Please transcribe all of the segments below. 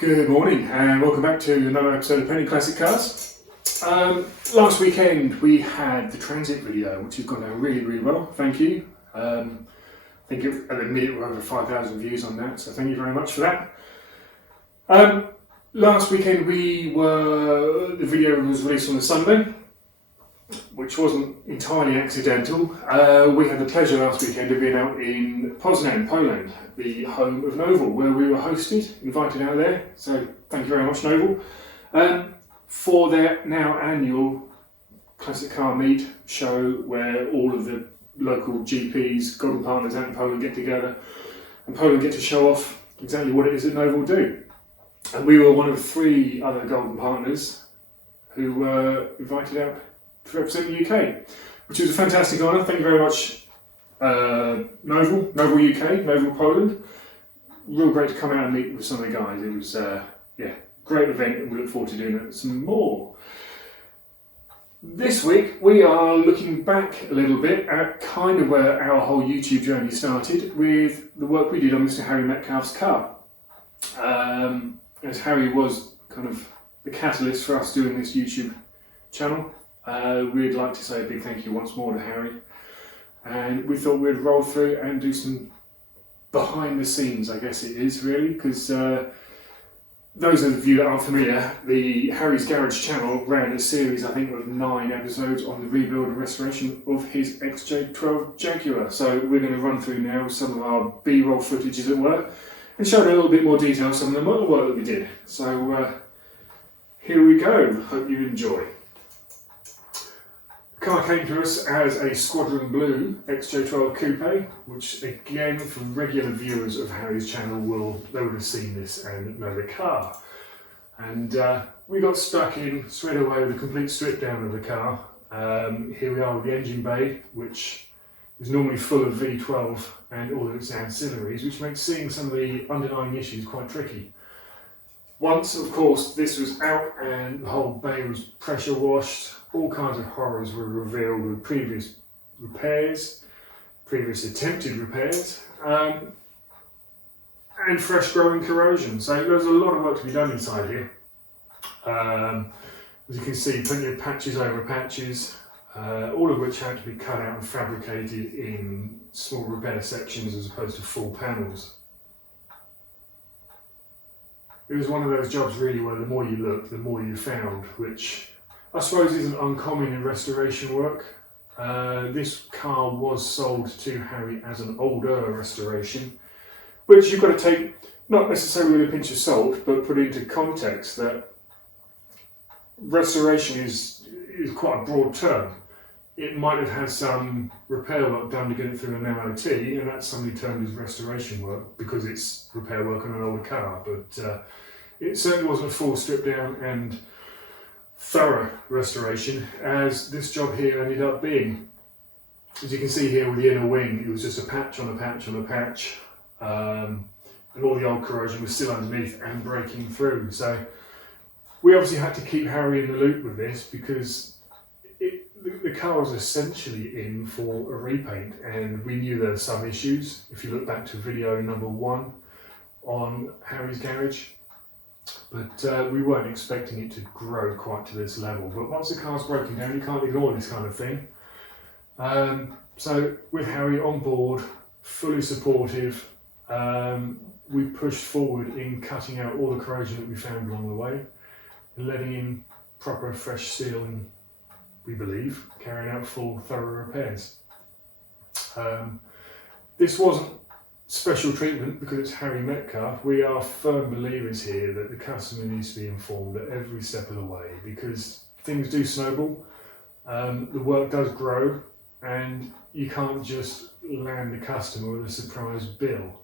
Good morning and welcome back to another episode of Penny Classic Cars. Last weekend we had the transit video, which has gone down really well, thank you. I think at the minute we're over 5,000 views on that, so thank you very much for that. Last weekend the video was released on a Sunday, which wasn't entirely accidental. We had the pleasure last weekend of being out in Poznan, Poland, the home of Novol, where we were hosted, invited out there. So thank you very much, Novol, for their now annual classic car meet show, where all of the local GPs, golden partners out in Poland get together, and Poland get to show off exactly what it is that Novol do. And we were one of 3 other golden partners who were invited out to represent the UK, which was a fantastic honour. Thank you very much, Novol UK, Novol Poland. Real great to come out and meet with some of the guys. It was great event, and we look forward to doing some more. This week we are looking back a little bit at kind of where our whole YouTube journey started with the work we did on Mr. Harry Metcalfes' car. As Harry was kind of the catalyst for us doing this YouTube channel. We'd like to say a big thank you once more to Harry, and we thought we'd roll through and do some behind the scenes, I guess it is really, because those of you that aren't familiar, the Harry's Garage channel ran a series, I think, of 9 episodes on the rebuild and restoration of his XJ12 Jaguar. So we're going to run through now some of our B-roll footage, as it were, and show a little bit more detail of some of the model work that we did. So here we go, hope you enjoy. The car came to us as a Squadron Blue XJ12 Coupe, which again, for regular viewers of Harry's channel, they would have seen this and know the car. And we got stuck in straight away with a complete strip down of the car. Here we are with the engine bay, which is normally full of V12 and all of its ancillaries, which makes seeing some of the underlying issues quite tricky. Once, of course, this was out and the whole bay was pressure washed, all kinds of horrors were revealed with previous repairs, previous attempted repairs, and fresh growing corrosion. So there's a lot of work to be done inside here. As you can see, plenty of patches over patches, all of which had to be cut out and fabricated in small repair sections as opposed to full panels. It was one of those jobs really where the more you looked, the more you found, which I suppose isn't uncommon in restoration work. This car was sold to Harry as an older restoration, which you've got to take, not necessarily with a pinch of salt, but put into context that restoration is quite a broad term. It might have had some repair work done to get it through an MOT, and that's suddenly termed as restoration work because it's repair work on an older car, but it certainly wasn't a full strip down and thorough restoration, as this job here ended up being. As you can see here with the inner wing, it was just a patch on a patch on a patch, and all the old corrosion was still underneath and breaking through. So we obviously had to keep Harry in the loop with this, because the car was essentially in for a repaint, and we knew there were some issues. If you look back to video number 1 on Harry's Garage, but we weren't expecting it to grow quite to this level. But once the car's broken down, you can't ignore this kind of thing. So with Harry on board, fully supportive, we pushed forward in cutting out all the corrosion that we found along the way, and letting in proper fresh steel, and we believe carrying out full thorough repairs. This wasn't special treatment because it's Harry Metcalfe. We are firm believers here that the customer needs to be informed at every step of the way, because things do snowball, the work does grow, and you can't just land the customer with a surprise bill.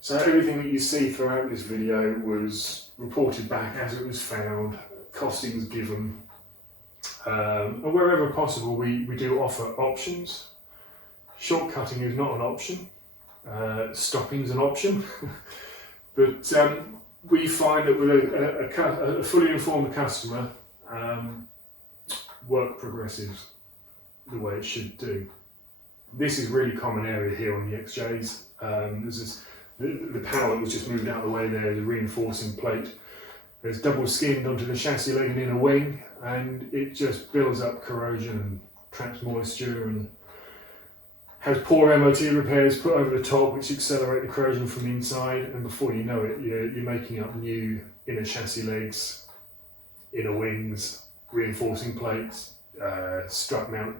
So everything that you see throughout this video was reported back as it was found, costings given, and wherever possible we do offer options. Shortcutting is not an option, stopping is an option, but we find that with a fully informed customer, work progresses the way it should do. This is really common area here on the XJs. There's the panel that was just moved out of the way there, the reinforcing plate. There's double skinned onto the chassis leg and inner wing, and it just builds up corrosion and traps moisture and has poor MOT repairs put over the top, which accelerate the corrosion from the inside, and before you know it, you're making up new inner chassis legs, inner wings, reinforcing plates, damper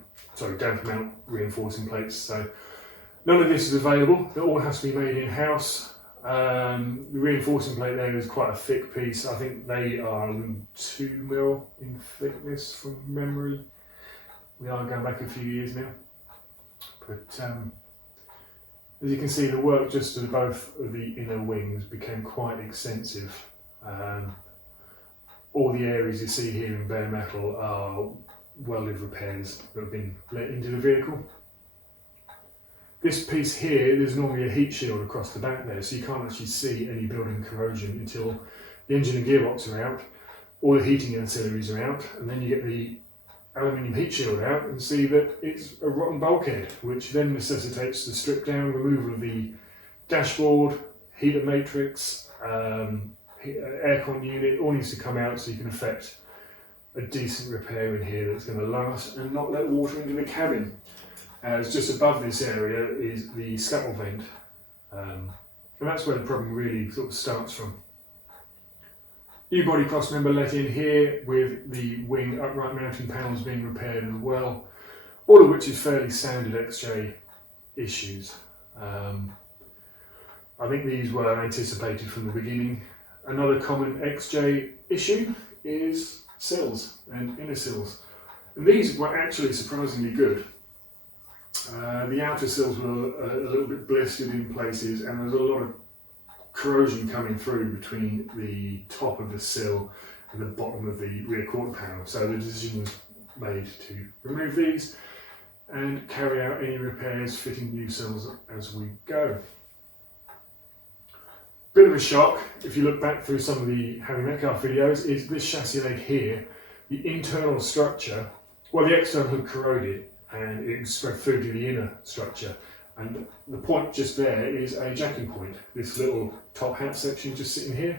mount reinforcing plates. So none of this is available. It all has to be made in-house. The reinforcing plate there is quite a thick piece. I think they are 2mm in thickness from memory. We are going back a few years now. But as you can see, the work just to both of the inner wings became quite extensive. All the areas you see here in bare metal are welded repairs that have been let into the vehicle. This piece here, there's normally a heat shield across the back there, so you can't actually see any building corrosion until the engine and gearbox are out, all the heating ancillaries are out, and then you get the aluminium heat shield out and see that it's a rotten bulkhead, which then necessitates the strip down, removal of the dashboard, heater matrix, aircon unit, all needs to come out so you can effect a decent repair in here that's going to last and not let water into the cabin. As just above this area is the scuttle vent, and that's where the problem really sort of starts from. New body cross member let in here with the wing upright mounting panels being repaired as well, all of which is fairly standard XJ issues. I think these were anticipated from the beginning. Another common XJ issue is sills and inner sills, and these were actually surprisingly good. The outer sills were a little bit blistered in places, and there's a lot of corrosion coming through between the top of the sill and the bottom of the rear quarter panel. So the decision was made to remove these and carry out any repairs fitting new sills as we go. Bit of a shock, if you look back through some of the Harry Metcalfes videos, is this chassis leg here, the internal structure, well, the external had corroded and it spread through to the inner structure, and the point just there is a jacking point. This little top hat section just sitting here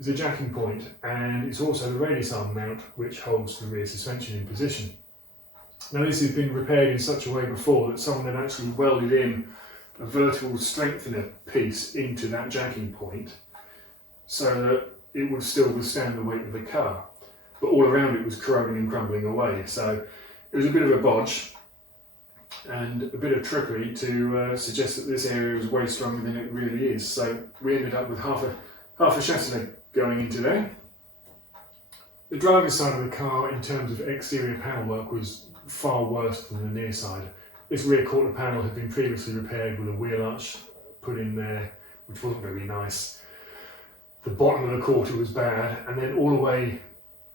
is a jacking point, and it's also the radius arm mount which holds the rear suspension in position. Now this has been repaired in such a way before that someone had actually welded in a vertical strengthener piece into that jacking point so that it would still withstand the weight of the car, but all around it was corroding and crumbling away. So it was a bit of a bodge and a bit of trickery to suggest that this area was way stronger than it really is. So we ended up with half a chassis leg going into there. The driver's side of the car in terms of exterior panel work was far worse than the near side. This rear quarter panel had been previously repaired with a wheel arch put in there, which wasn't very nice. The bottom of the quarter was bad, and then all the way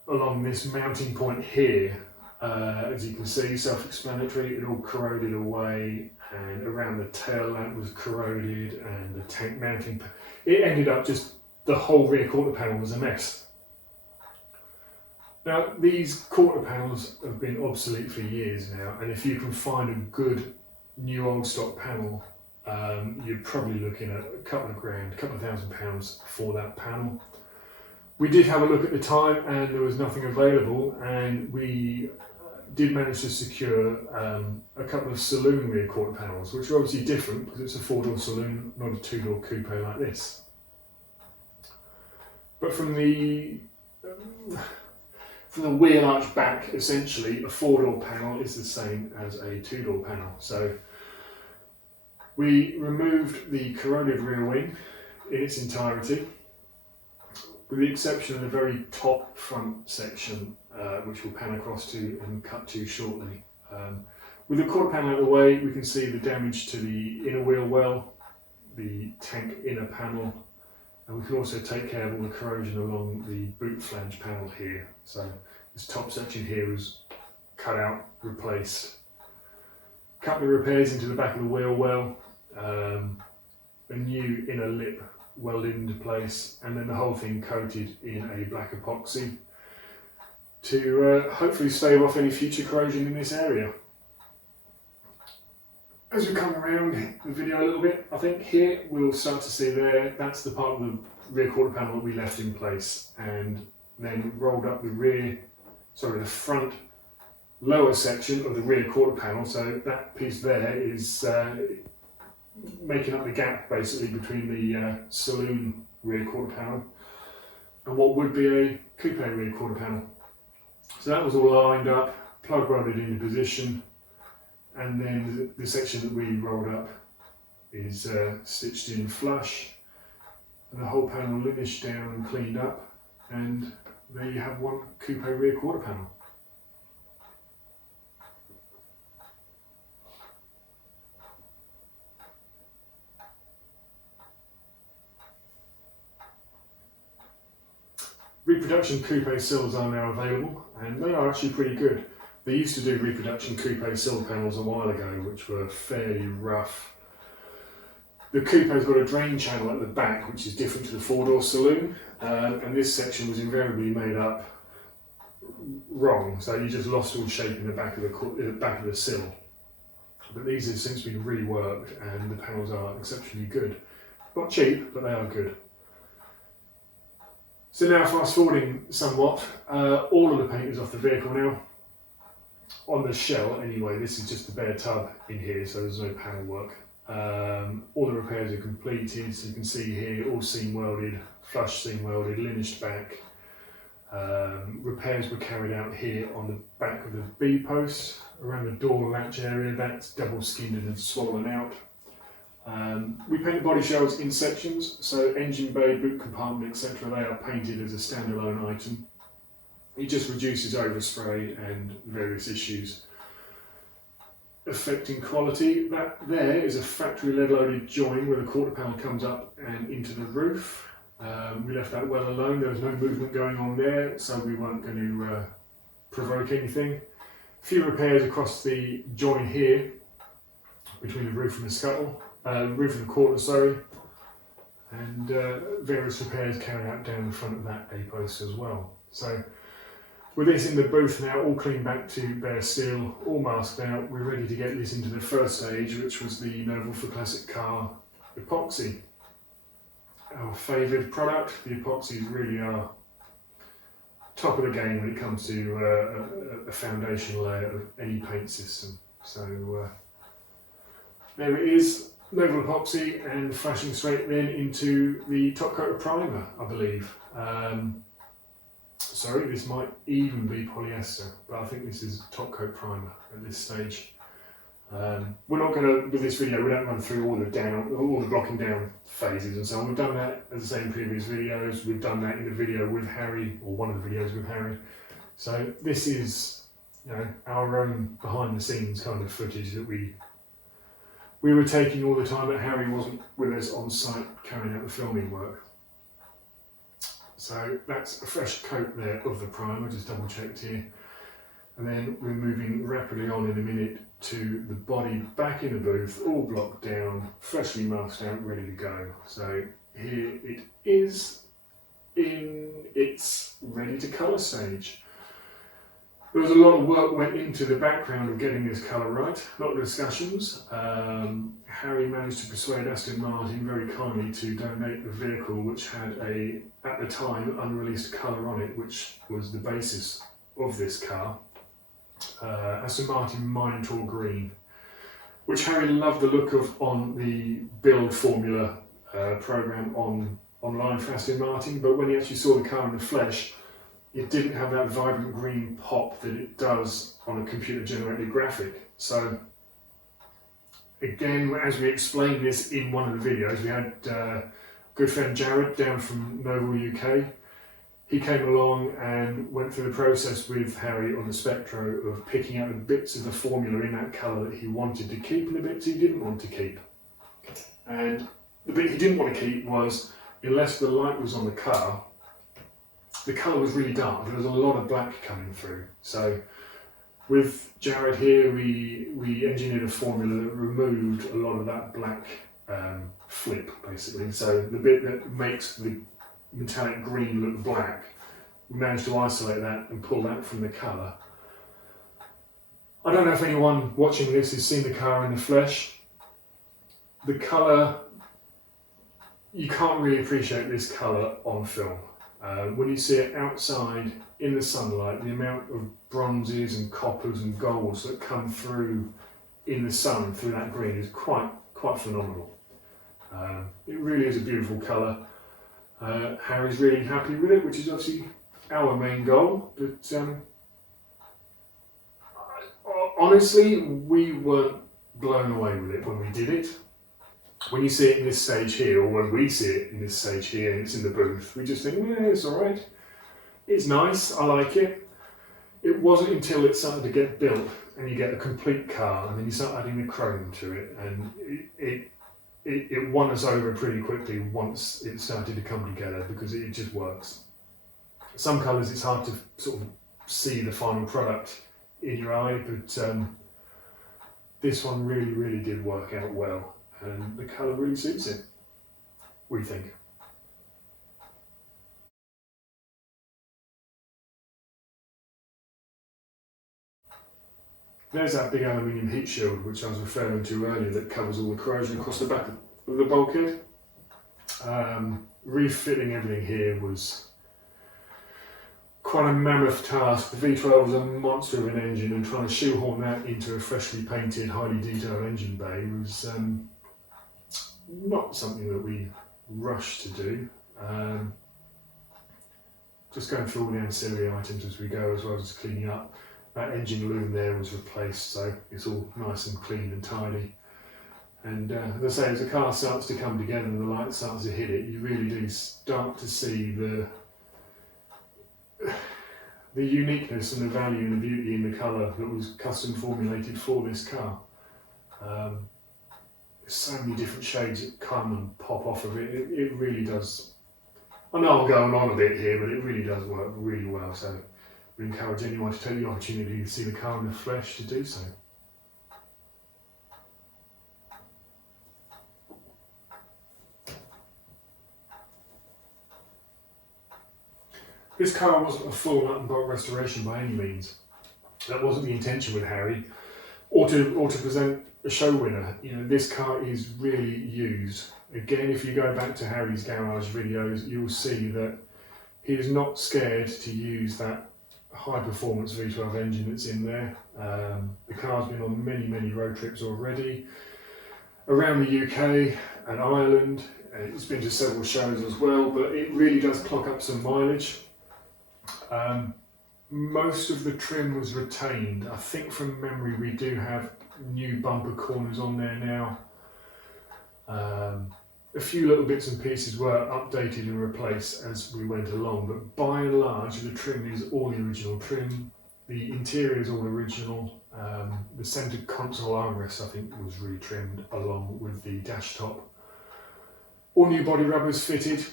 along this mounting point here, as you can see, self-explanatory, it all corroded away, and around the tail lamp was corroded, and the tank mounting, it ended up just, the whole rear quarter panel was a mess. Now, these quarter panels have been obsolete for years now, and if you can find a good new old stock panel, you're probably looking at a couple of grand, a couple of £1,000 for that panel. We did have a look at the time and there was nothing available, and we did manage to secure a couple of saloon rear quarter panels, which are obviously different because it's a 4-door saloon, not a 2-door coupe like this. But from the wheel arch back, essentially, a 4-door panel is the same as a 2-door panel. So we removed the corroded rear wing in its entirety, with the exception of the very top front section, which we'll pan across to and cut to shortly. With the quarter panel out of the way, we can see the damage to the inner wheel well, the tank inner panel, and we can also take care of all the corrosion along the boot flange panel here. So this top section here was cut out, replaced. A couple of repairs into the back of the wheel well, a new inner lip welded into place, and then the whole thing coated in a black epoxy to hopefully stave off any future corrosion in this area. as we come around the video a little bit, I think here we'll start to see there, that's the part of the rear quarter panel that we left in place, and then rolled up the front lower section of the rear quarter panel. So that piece there is making up the gap basically between the saloon rear quarter panel and what would be a coupe rear quarter panel. So that was all lined up, plug welded into position, and then the section that we rolled up is stitched in flush, and the whole panel linished down and cleaned up, and there you have one coupe rear quarter panel. Reproduction coupe sills are now available, and they are actually pretty good. They used to do reproduction coupe sill panels a while ago, which were fairly rough. The coupe's got a drain channel at the back, which is different to the four-door saloon, and this section was invariably made up wrong, so you just lost all shape in the back of the sill. But these have since been reworked, and the panels are exceptionally good. Not cheap, but they are good. So now, fast forwarding somewhat, all of the paint is off the vehicle now. On the shell anyway, this is just the bare tub in here, so there's no panel work. All the repairs are completed, so you can see here, all seam welded, flush seam welded, linished back. Repairs were carried out here on the back of the B post, around the door latch area, that's double skinned and swollen out. We paint the body shells in sections, so engine bay, boot compartment, etc. they are painted as a standalone item. It just reduces overspray and various issues affecting quality. That there is a factory lead loaded join where the quarter panel comes up and into the roof. We left that well alone, there was no movement going on there, so we weren't going to provoke anything. A few repairs across the join here, between the roof and the scuttle, roof and the quarter, sorry, and various repairs carried out down the front of that A-post as well. So with this in the booth now, all cleaned back to bare steel, all masked out, we're ready to get this into the first stage, which was the Novol For Classic Car epoxy. Our favoured product. The epoxies really are top of the game when it comes to a foundation layer of any paint system. So there it is, Novol epoxy, and flashing straight then into the top coat of primer, I believe. Sorry, this might even be polyester, but I think this is top coat primer at this stage. We're not going to, with this video, we don't run through all the blocking down phases and so on. We've done that, as I say, in previous videos. We've done that in the video with Harry, or one of the videos with Harry. So this is, you know, our own behind the scenes kind of footage that we were taking all the time that Harry wasn't with us on site carrying out the filming work. So that's a fresh coat there of the primer, just double checked here. And then we're moving rapidly on in a minute to the body back in the booth, all blocked down, freshly masked out, ready to go. So here it is in its ready to colour stage. There was a lot of work went into the background of getting this colour right, a lot of discussions. Harry managed to persuade Aston Martin very kindly to donate the vehicle, which had a, at the time, unreleased colour on it, which was the basis of this car. Aston Martin Minotaur Green, which Harry loved the look of on the build formula programme online for Aston Martin, but when he actually saw the car in the flesh, it didn't have that vibrant green pop that it does on a computer generated graphic. So again, as we explained this in one of the videos, we had good friend Jared down from Novol UK. He came along and went through the process with Harry on the Spectro of picking out the bits of the formula in that colour that he wanted to keep and the bits he didn't want to keep. And the bit he didn't want to keep was, unless the light was on the car, the colour was really dark. There was a lot of black coming through. So with Jared here, we engineered a formula that removed a lot of that black flip, basically. So the bit that makes the metallic green look black, we managed to isolate that and pull that from the colour. I don't know if anyone watching this has seen the car in the flesh. The colour, you can't really appreciate this colour on film. When you see it outside in the sunlight, the amount of bronzes and coppers and golds that come through in the sun through that green is quite phenomenal. It really is a beautiful colour. Harry's really happy with it, which is obviously our main goal, but honestly, we weren't blown away with it when we did it. When you see it in this stage here, or when we see it in this stage here and it's in the booth, we just think, yeah, it's alright. It's nice, I like it. It wasn't until it started to get built and you get a complete car and then you start adding the chrome to it, and it won us over pretty quickly once it started to come together, because it just works. Some colours it's hard to sort of see the final product in your eye, but this one really did work out well, and the colour really suits it, we think. There's that big aluminium heat shield which I was referring to earlier that covers all the corrosion across the back of the bulkhead. Refitting everything here was quite a mammoth task. The V12 was a monster of an engine, and trying to shoehorn that into a freshly painted, highly detailed engine bay was not something that we rushed to do. Just going through all the ancillary items as we go, as well as cleaning up. That engine loom there was replaced, so it's all nice and clean and tidy. And as I say, as the car starts to come together and the light starts to hit it, you really do start to see the uniqueness and the value and the beauty in the colour that was custom formulated for this car. There's so many different shades that come and pop off of it. It really does. I know I'm going on a bit here, but it really does work really well. So we encourage anyone to take the opportunity to see the car in the flesh to do so. This car wasn't a full nut and bolt restoration by any means. That wasn't the intention with Harry, or to present a show winner. You know, this car is really used. Again, if you go back to Harry's garage videos, you'll see that he is not scared to use that high performance V12 engine that's in there. The car's been on many road trips already around the UK and Ireland. It's been to several shows as well, but it really does clock up some mileage. Most of the trim was retained. I think from memory we do have new bumper corners on there now. A few little bits and pieces were updated and replaced as we went along, but by and large the trim is all the original trim. The interior is all original. The centre console armrest I think was retrimmed along with the dash top. All new body rubbers fitted.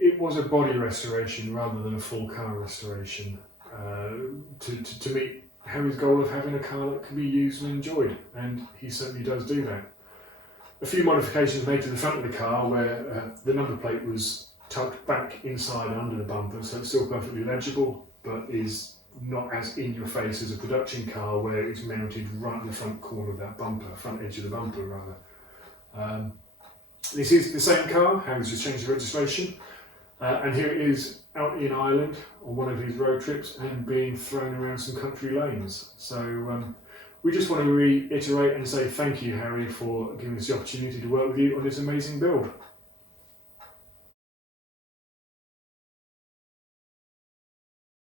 It was a body restoration rather than a full car restoration, to meet Harry's goal of having a car that can be used and enjoyed, and he certainly does do that. A few modifications made to the front of the car where the number plate was tucked back inside under the bumper, so it's still perfectly legible, but is not as in your face as a production car where it's mounted right in the front corner of that bumper, front edge of the bumper rather. This is the same car. Harry's just changed the registration, and here it is out in Ireland on one of his road trips and being thrown around some country lanes. So we just want to reiterate and say thank you, Harry, for giving us the opportunity to work with you on this amazing build.